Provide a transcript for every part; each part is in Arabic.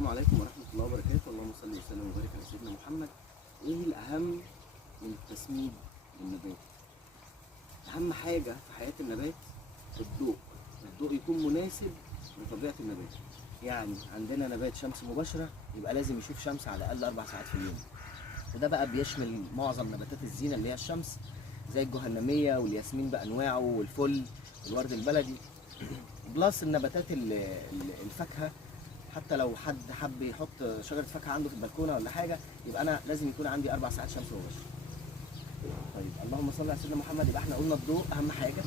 السلام عليكم ورحمة الله وبركاته. اللهم صل وسلم وبارك على سيدنا محمد. ايه الأهم من التسميد للنبات؟ أهم حاجة في حياة النبات الضوء يكون مناسب لطبيعة النبات. يعني عندنا نبات شمس مباشرة يبقى لازم يشوف شمس على الأقل 4 ساعات في اليوم، وده بقى بيشمل معظم نباتات الزينة اللي هي الشمس، زي الجهنمية والياسمين بأنواعه والفل والورد البلدي، بلس النباتات الفاكهة. حتى لو حد حب يحط شجرة فاكهة عنده في البلكونة ولا حاجة، يبقى أنا لازم يكون عندي 4 ساعات شمس مباشرة. طيب اللهم صل على سيدنا محمد. يبقى احنا قلنا الضوء أهم حاجة.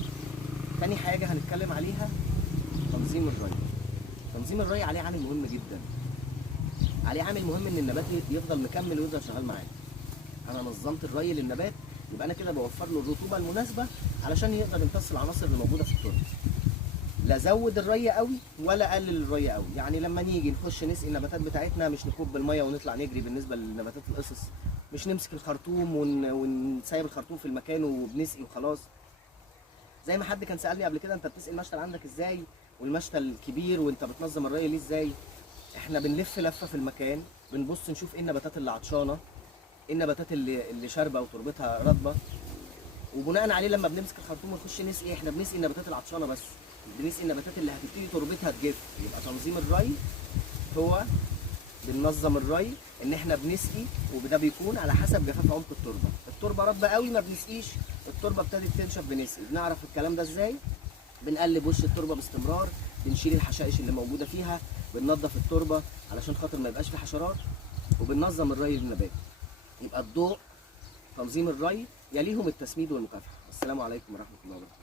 تاني حاجة هنتكلم عليها تنظيم الري. تنظيم الري عليه عامل مهم جدا. عليه عامل مهم إن النبات يفضل مكمل ويفضل شغال معايا. أنا نظمت الري للنبات، يبقى أنا كده بوفر له الرطوبة المناسبة علشان يقدر يمتص العناصر اللي موجودة في التربة. لا زود الري قوي ولا قلل الري قوي. يعني لما نيجي نخش نسقي النباتات بتاعتنا مش نكب الميه ونطلع نجري. بالنسبه للنباتات القصص مش نمسك الخرطوم ونسيب الخرطوم في المكان وبنسقي وخلاص. زي ما حد كان سالني قبل كده، انت بتسقي المشتل عندك ازاي والمشتل كبير وانت بتنظم الري ليه ازاي؟ احنا بنلف لفه في المكان، بنبص نشوف ايه النباتات اللي عطشانه، ايه النباتات اللي شاربه وتربتها رطبه، وبناء عليه لما بنمسك الخرطوم ونخش نسقي، احنا بنسقي النباتات العطشانه بس، بنسقي النباتات اللي هتبتدي تربتها تجف. يبقى تنظيم الري هو بننظم الري ان احنا بنسقي، وده بيكون على حسب جفاف عمق التربه. التربه رطبه قوي ما بنسقيش، التربه ابتدت تنشف بنسقي. بنعرف الكلام ده ازاي؟ بنقلب وش التربه باستمرار، بنشيل الحشائش اللي موجوده فيها، بننظف التربه علشان خاطر ما يبقاش في حشرات، وبننظم الري للنبات. يبقى الضوء، تنظيم الري، يليهم التسميد والمكافحه. السلام عليكم ورحمه الله وبركاته.